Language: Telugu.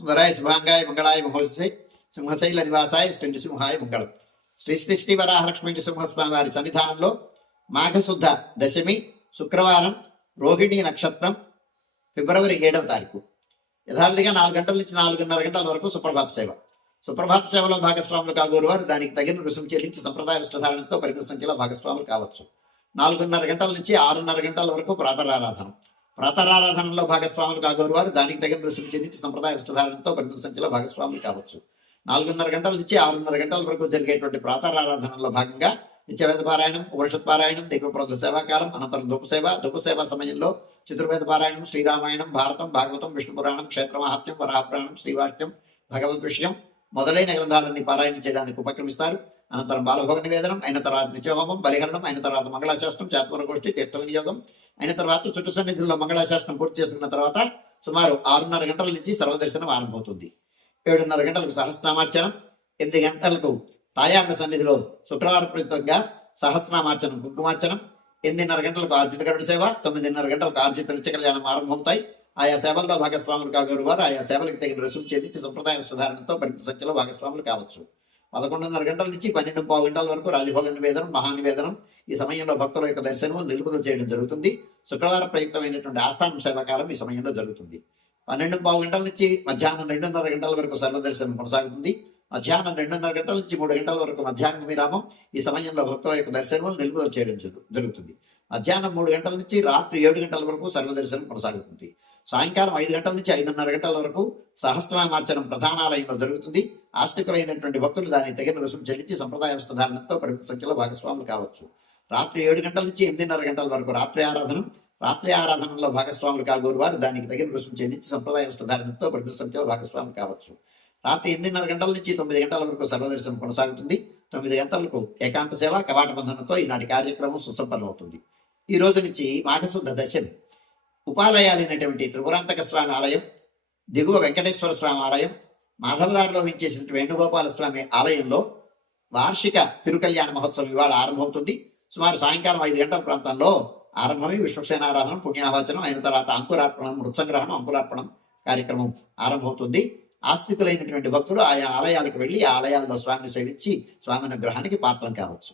సుందరాయ శుభాంగాయ మంగళాయ మహోత్సే సింహశైల నివాసాయ శ్రీ సింహాయ మంగళం శ్రీ శ్రీ శ్రీ వరాహలక్ష్మి సింహస్వామి వారి సన్నిధానంలో మాఘశుద్ధ దశమి శుక్రవారం రోహిణి నక్షత్రం ఫిబ్రవరి ఏడవ తారీఖు యథావిధిగా నాలుగు గంటల నుంచి నాలుగున్నర గంటల వరకు సుప్రభాత సేవ సుప్రభాత సేవలో భాగస్వాములు కాగోరు వారు దానికి తగిన రుసుము చెల్లించి సంప్రదాయ విష్టధారణతో పరిమిత సంఖ్యలో భాగస్వాములు కావచ్చు. నాలుగున్నర గంటల నుంచి ఆరున్నర గంటల వరకు ప్రాతరారాధన. ప్రాతరారాధనలో భాగస్వాములు కాగోరు వారు దానికి తగిన రుసుము చెల్లించి సంప్రదాయ వస్త్రధారణతో పరిమిత సంఖ్యలో భాగస్వాములు కావచ్చు. నాలుగున్నర గంటల నుంచి ఆరున్నర గంటల వరకు జరిగేటువంటి ప్రాతరారాధనలో భాగంగా నిత్యవేద పారాయణం ఉపనిషత్ పారాయణం దీపప్రద సేవాకాలం అనంతరం ధూపసేవ ధూపసేవ సమయంలో చతుర్వేద పారాయణం శ్రీరామాయణం భారతం భాగవతం విష్ణు పురాణం క్షేత్రమహాత్మ్యం వరాహపురాణం శ్రీవాక్యం భగవద్ విషయం మొదలైన గ్రంథాలన్నీ పారాయణ చేయడానికి ఉపక్రమిస్తారు. అనంతరం బాలభోగ నివేదనం అయిన తర్వాత నిత్యహోమం బలిహరణం అయిన తర్వాత మంగళాశాస్త్రం చాత్మరగోష్ఠి తీర్థ వినియోగం అయిన తర్వాత చుట్టు సన్నిధిలో మంగళాశాసనం పూర్తి చేసుకున్న తర్వాత సుమారు ఆరున్నర గంటల నుంచి సర్వదర్శనం ఆరంభమవుతుంది. ఏడున్నర గంటలకు సహస్రనామార్చనం ఎనిమిది గంటలకు తాయాంగ సన్నిధిలో శుక్రవారం ప్రయుక్తంగా సహస్రనామార్చనం కుంకుమార్చనం ఎనిమిదిన్నర గంటలకు ఆర్జిత గరుడ సేవ తొమ్మిదిన్నర గంటలకు ఆర్జిత నిత్య కళ్యాణం ఆరంభమవుతాయి. ఆయా సేవల్లో భాగస్వాములు కాగోరు వారు ఆయా సేవలకు తగిన రుసుము చెల్లించి సంప్రదాయ సుధారణతో పరిమిత సంఖ్యలో భాగస్వాములు కావచ్చు. పదకొండున్నర గంటల నుంచి పన్నెండు పావు గంటల వరకు రాజభోగ నివేదనం మహానివేదనం ఈ సమయంలో భక్తుల యొక్క దర్శనము నిలుపుదల చేయడం జరుగుతుంది. శుక్రవారం ప్రయుక్తమైనటువంటి ఆస్థానం సేవాకాలం ఈ సమయంలో జరుగుతుంది. పన్నెండు పావు గంటల నుంచి మధ్యాహ్నం రెండున్నర గంటల వరకు సర్వదర్శనం కొనసాగుతుంది. మధ్యాహ్నం రెండున్నర గంటల నుంచి మూడు గంటల వరకు మధ్యాహ్నం విరామం. ఈ సమయంలో భక్తుల యొక్క దర్శనం నిలుపుదల చేయడం జరుగుతుంది. మధ్యాహ్నం మూడు గంటల నుంచి రాత్రి ఏడు గంటల వరకు సర్వదర్శనం కొనసాగుతుంది. సాయంకాలం ఐదు గంటల నుంచి ఐదున్నర గంటల వరకు సహస్రనామార్చనం ప్రధానాలయంలో జరుగుతుంది. ఆస్తికులైనటువంటి భక్తులు దాని తగిన రుసుము చెల్లించి సంప్రదాయ వస్త్రధారణతో పరిమిత సంఖ్యలో భాగస్వాములు కావచ్చు. రాత్రి ఏడు గంటల నుంచి ఎనిమిదిన్నర గంటల వరకు రాత్రి ఆరాధన రాత్రి ఆరాధనలో భాగస్వాములు కాగోరు వారు దానికి తగిన రుసుము చెల్లించి సంప్రదాయ వస్త్రధారణతో పరిమిత సంఖ్యలో భాగస్వాములు కావచ్చు. రాత్రి ఎనిమిదిన్నర గంటల నుంచి తొమ్మిది గంటల వరకు సర్వదర్శనం కొనసాగుతుంది. తొమ్మిది గంటలకు ఏకాంత సేవ కవాట బంధనంతో ఈనాటి కార్యక్రమం సుసంపన్నమవుతుంది. ఈ రోజు నుంచి మాఘశుద్ధ దశమి. ఉపాలయాలైనటువంటి త్రిపురాంతక స్వామి ఆలయం దిగువ వెంకటేశ్వర స్వామి ఆలయం మాధవదారిలో వించేసినటువంటి వేణుగోపాల స్వామి ఆలయంలో వార్షిక తిరుకల్యాణ మహోత్సవం ఇవాళ ఆరంభమవుతుంది. సుమారు సాయంకాలం ఐదు గంటల ప్రాంతంలో ఆరంభమై విశ్వసేనారాధన పుణ్యాహవచనం అయిన తర్వాత అంకురార్పణం మృత్సంగ్రహణం అంకురార్పణం కార్యక్రమం ఆరంభమవుతుంది. ఆస్తికులైనటువంటి భక్తులు ఆయా ఆలయాలకు వెళ్ళి ఆ ఆలయాల్లో స్వామిని సేవించి స్వామి అనుగ్రహానికి పాత్రం కావచ్చు.